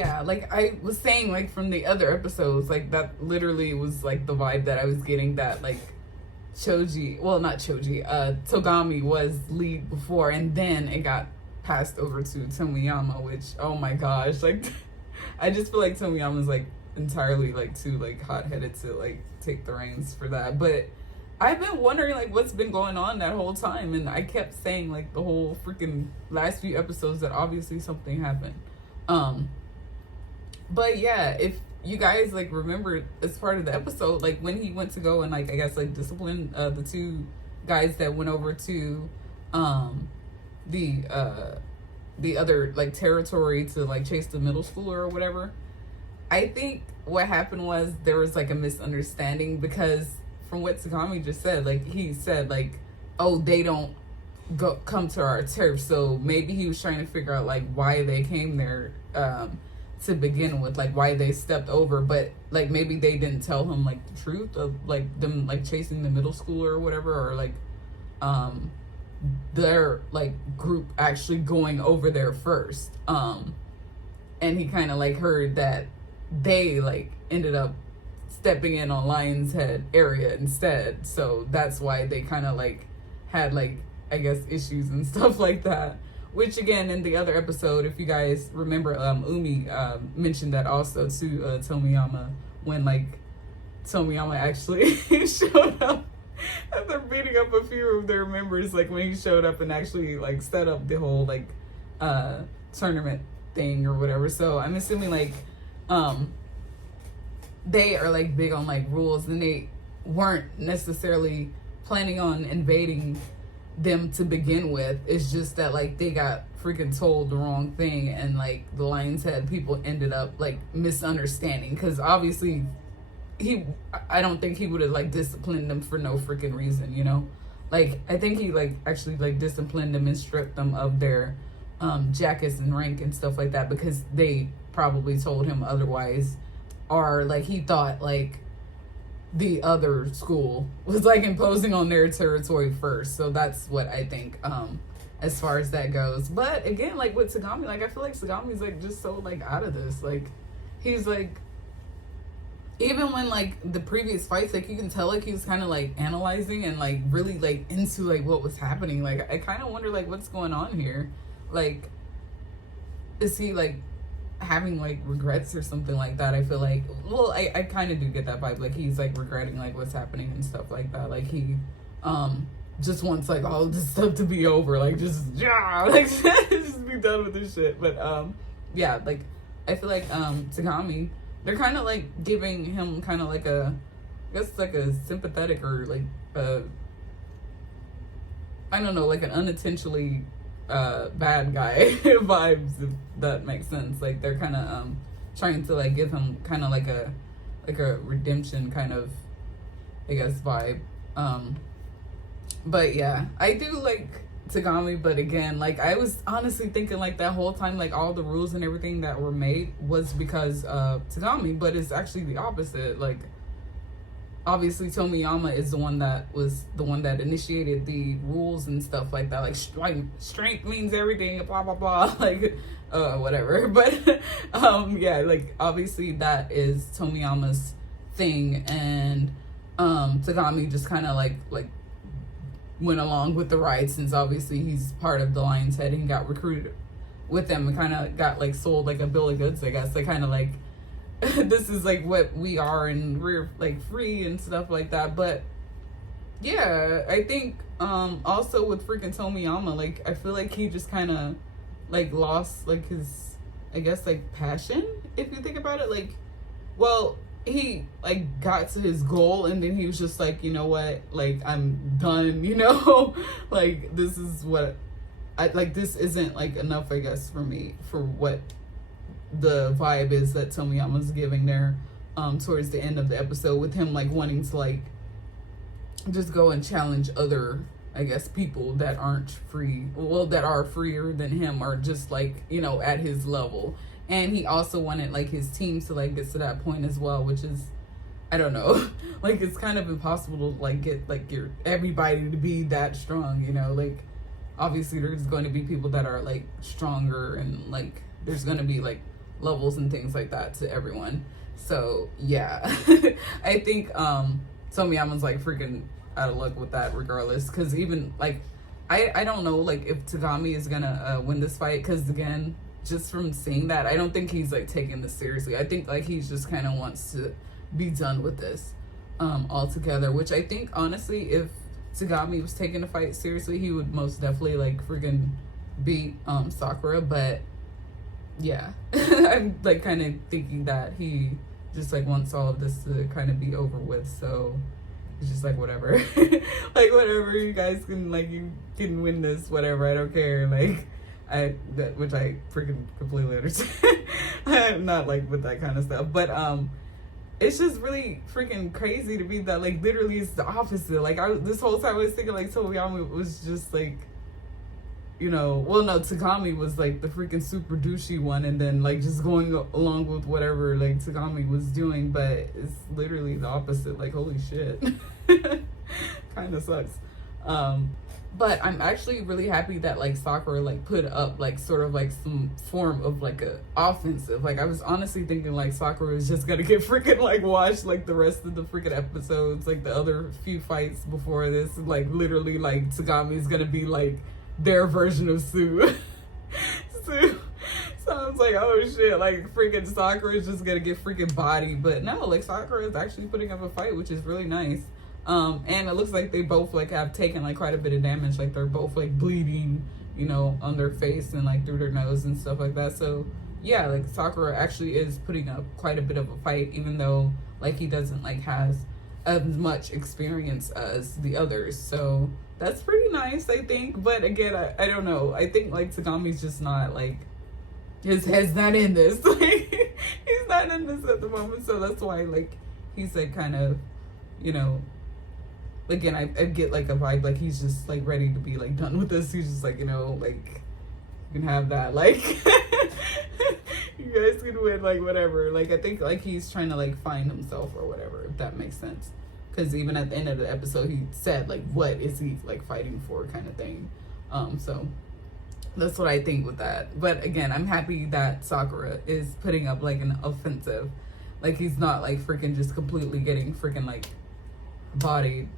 yeah, like I was saying, like from the other episodes, like that literally was like the vibe that I was getting, that like Togami was lead before, and then it got passed over to Tomiyama, which, oh my gosh, like I just feel like Tomiyama's like entirely like too like hot-headed to like take the reins for that. But I've been wondering like what's been going on that whole time, and I kept saying like the whole freaking last few episodes that obviously something happened. But yeah, if you guys like remember as part of the episode, like when he went to go and like I guess like discipline the two guys that went over to the other like territory to like chase the middle schooler or whatever, I think what happened was there was like a misunderstanding, because from what Sakami just said, like he said like, oh, they don't come to our turf, so maybe he was trying to figure out like why they came there to begin with, like why they stepped over, but like maybe they didn't tell him like the truth of like them like chasing the middle schooler or whatever, or like their like group actually going over there first, and he kind of like heard that they like ended up stepping in on Lion's Head area instead, so that's why they kind of like had like I guess issues and stuff like that. Which again, in the other episode, if you guys remember, Umi mentioned that also to Tomiyama, when like Tomiyama actually showed up after beating up a few of their members, like when he showed up and actually like set up the whole like tournament thing or whatever. So I'm assuming like they are like big on like rules, and they weren't necessarily planning on invading them to begin with. It's just that like they got freaking told the wrong thing, and like the Lion's Head people ended up like misunderstanding, because obviously I don't think he would have like disciplined them for no freaking reason, you know. Like I think he like actually like disciplined them and stripped them of their jackets and rank and stuff like that, because they probably told him otherwise, or like he thought like the other school was like imposing on their territory first. So that's what I think as far as that goes. But again, like with Sagami, like I feel like Sagami's like just so like out of this. Like he's like, even when like the previous fights, like you can tell like he was kind of like analyzing and like really like into like what was happening. Like I kind of wonder like what's going on here. Like is he like having like regrets or something like that? I feel like, well, I kind of do get that vibe, like he's like regretting like what's happening and stuff like that. Like he just wants like all this stuff to be over, like just like just be done with this shit. But yeah, like I feel like Tagami, they're kind of like giving him kind of like a, I guess like a sympathetic or like I don't know, like an unintentionally bad guy vibes, if that makes sense. Like they're kind of trying to like give him kind of like a redemption kind of, I guess, vibe. But yeah, I do like Tagami, but again, like I was honestly thinking like that whole time, like all the rules and everything that were made was because of Tagami, but it's actually the opposite. Like obviously Tomiyama is the one that initiated the rules and stuff like that. Like strength means everything, blah blah blah, like whatever. But yeah, like obviously that is Tomiyama's thing, and Tagami just kind of like went along with the ride, since obviously he's part of the Lion's Head and got recruited with them and kind of got like sold like a bill of goods, I guess. They kind of like this is like what we are, and we're like free and stuff like that. But yeah, I think also with freaking Tomiyama, like I feel like he just kind of like lost like his, I guess, like passion, if you think about it. Like, well, he like got to his goal, and then he was just like, you know what, like I'm done, you know. Like this is what I like, this isn't like enough, I guess, for me, for what the vibe is that Tomiyama's giving there towards the end of the episode, with him like wanting to like just go and challenge other, I guess, people that aren't free, well, that are freer than him, or just like, you know, at his level. And he also wanted like his team to like get to that point as well, which is, I don't know, like it's kind of impossible to like get like your everybody to be that strong, you know. Like obviously there's going to be people that are like stronger, and like there's going to be like levels and things like that to everyone. So yeah, I think Tomiyama's like freaking out of luck with that regardless, because even like I don't know like if Tagami is gonna win this fight, because again, just from seeing that, I don't think he's like taking this seriously. I think like he's just kind of wants to be done with this altogether, which I think honestly, if Tagami was taking the fight seriously, he would most definitely like freaking beat Sakura. But yeah, I'm like kind of thinking that he just like wants all of this to kind of be over with, so it's just like whatever. Like whatever, you guys can like, you can win this, whatever, I don't care. Like which I freaking completely understand. I'm not like with that kind of stuff, but it's just really freaking crazy to me that like literally it's the opposite. Like this whole time I was thinking like Toyama was just like, you know, well no, Tagami was like the freaking super douchey one, and then like just going along with whatever like Tagami was doing, but it's literally the opposite. Like holy shit. Kind of sucks. But I'm actually really happy that like Sakura like put up like sort of like some form of like a offensive. Like I was honestly thinking like Sakura was just gonna get freaking like washed like the rest of the freaking episodes, like the other few fights before this, like literally like Tagami's gonna be like their version of Sue. Sue. So I was like, oh shit, like freaking Sakura is just gonna get freaking bodied. But no, like Sakura is actually putting up a fight, which is really nice. And it looks like they both like have taken like quite a bit of damage. Like they're both like bleeding, you know, on their face and like through their nose and stuff like that. So yeah, like Sakura actually is putting up quite a bit of a fight, even though like he doesn't like has as much experience as the others. So that's pretty nice, I think. But again, I don't know. I think like Tagami's just not like, his head's not in this. Like he's not in this at the moment. So that's why like he's like kind of, you know, again, I get like a vibe like he's just like ready to be like done with this. He's just like, you know, like you can have that, like you guys can win, like whatever. Like I think like he's trying to like find himself or whatever, if that makes sense. Because even at the end of the episode he said like, what is he like fighting for, kind of thing. So that's what I think with that. But again, I'm happy that Sakura is putting up like an offensive. Like he's not like freaking just completely getting freaking like bodied.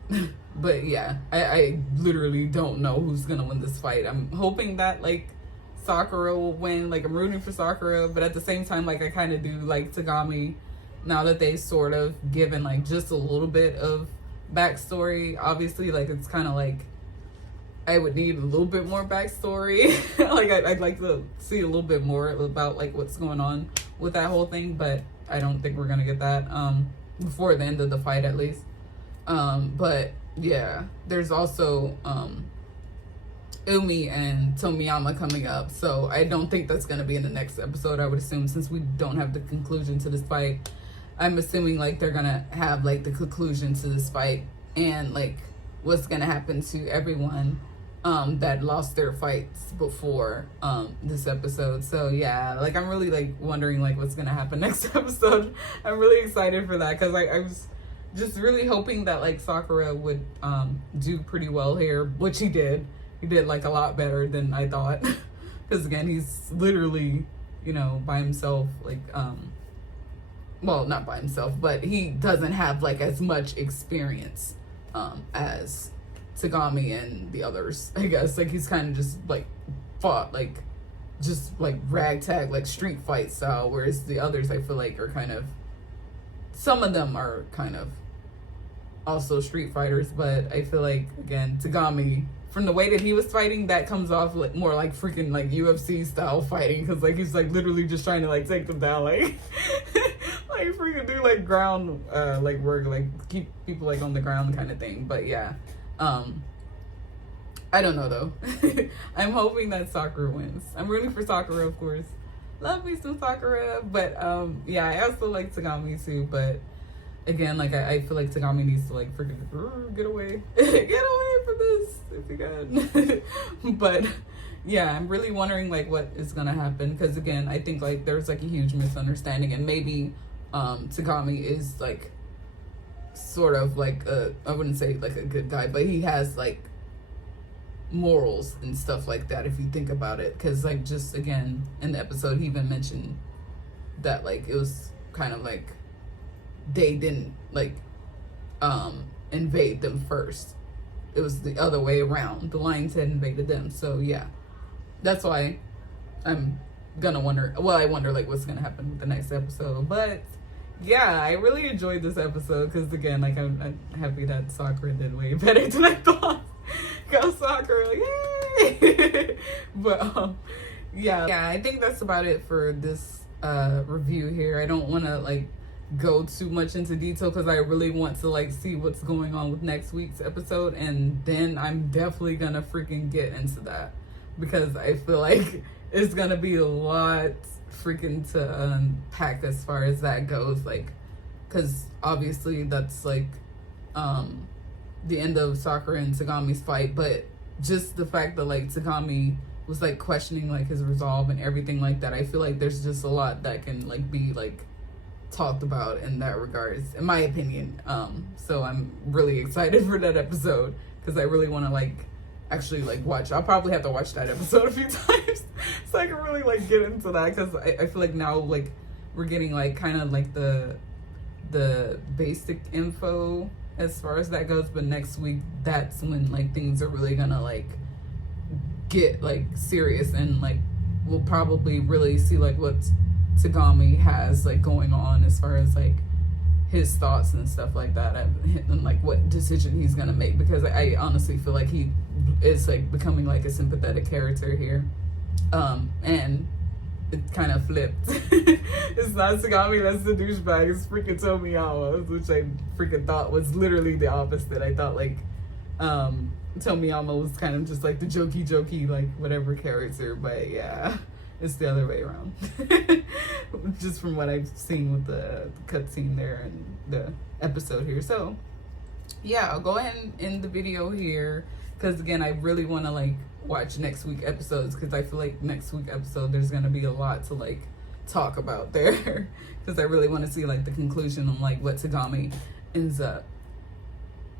But yeah, I literally don't know who's gonna win this fight. I'm hoping that like Sakura will win. Like I'm rooting for Sakura, but at the same time like I kind of do like Tagami, now that they sort of given like just a little bit of backstory. Obviously like it's kind of like I would need a little bit more backstory. Like I'd like to see a little bit more about like what's going on with that whole thing, but I don't think we're gonna get that before the end of the fight at least. But yeah, there's also Umi and Tomiyama coming up, so I don't think that's gonna be in the next episode. I would assume, since we don't have the conclusion to this fight, I'm assuming like they're gonna have like the conclusion to this fight and like what's gonna happen to everyone that lost their fights before this episode. So yeah, like I'm really like wondering like what's gonna happen next episode. I'm really excited for that, because I was just really hoping that like Sakura would do pretty well here, which he did. He did like a lot better than I thought. Because again, he's literally, you know, by himself, like well, not by himself, but he doesn't have like as much experience as Tagami and the others, I guess. Like he's kind of just like fought like just like ragtag, like street fight style, whereas the others I feel like are kind of, some of them are kind of also street fighters, but I feel like again Tagami, from the way that he was fighting, that comes off like more like freaking like UFC style fighting, because like he's like literally just trying to like take them down, like like freaking do like ground like work, like keep people like on the ground kind of thing. But yeah, I don't know though. I'm hoping that Sakura wins. I'm rooting for Sakura, of course. Love me some Sakura, but yeah, I also like Tagami too. But again, like I feel like Tagami needs to like freaking get away, get away from this if you can. But yeah, I'm really wondering like what is gonna happen, because again, I think like there's like a huge misunderstanding, and maybe Tagami is like sort of like I wouldn't say like a good guy, but he has like morals and stuff like that if you think about it. Because like just again in the episode he even mentioned that like it was kind of like they didn't like invade them first. It was the other way around. The lions had invaded them. So yeah, that's why I'm gonna wonder. Well, I wonder like what's gonna happen with the next episode. But yeah, I really enjoyed this episode because again, like I'm happy that Sakura did way better than I thought. Go Sakura, yay! But yeah, I think that's about it for this review here. I don't want to like go too much into detail because I really want to like see what's going on with next week's episode, and then I'm definitely gonna freaking get into that because I feel like it's gonna be a lot freaking to unpack as far as that goes, like because obviously that's like the end of Sakura and Tagami's fight, but just the fact that like Tagami was like questioning like his resolve and everything like that, I feel like there's just a lot that can like be like talked about in that regards, in my opinion. So I'm really excited for that episode because I really want to like actually like watch. I'll probably have to watch that episode a few times so I can really like get into that because I feel like now like we're getting like kind of like the basic info as far as that goes, but next week that's when like things are really gonna like get like serious, and like we'll probably really see like what Tagami has like going on as far as like his thoughts and stuff like that, and like what decision he's gonna make, because I honestly feel like he is like becoming like a sympathetic character here, and it kind of flipped. It's not Tagami that's the douchebag, it's freaking Tomiyama, which I freaking thought was literally the opposite. I thought like Tomiyama was kind of just like the jokey like whatever character, but yeah, it's the other way around. Just from what I've seen with the cutscene there and the episode here. So yeah, I'll go ahead and end the video here because again, I really want to like watch next week episodes because I feel like next week episode there's gonna be a lot to like talk about there because I really want to see like the conclusion on like what Tagami ends up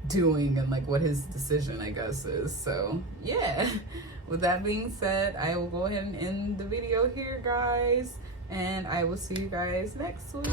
doing and like what his decision I guess is. So yeah, with that being said, I will go ahead and end the video here, guys, and I will see you guys next week.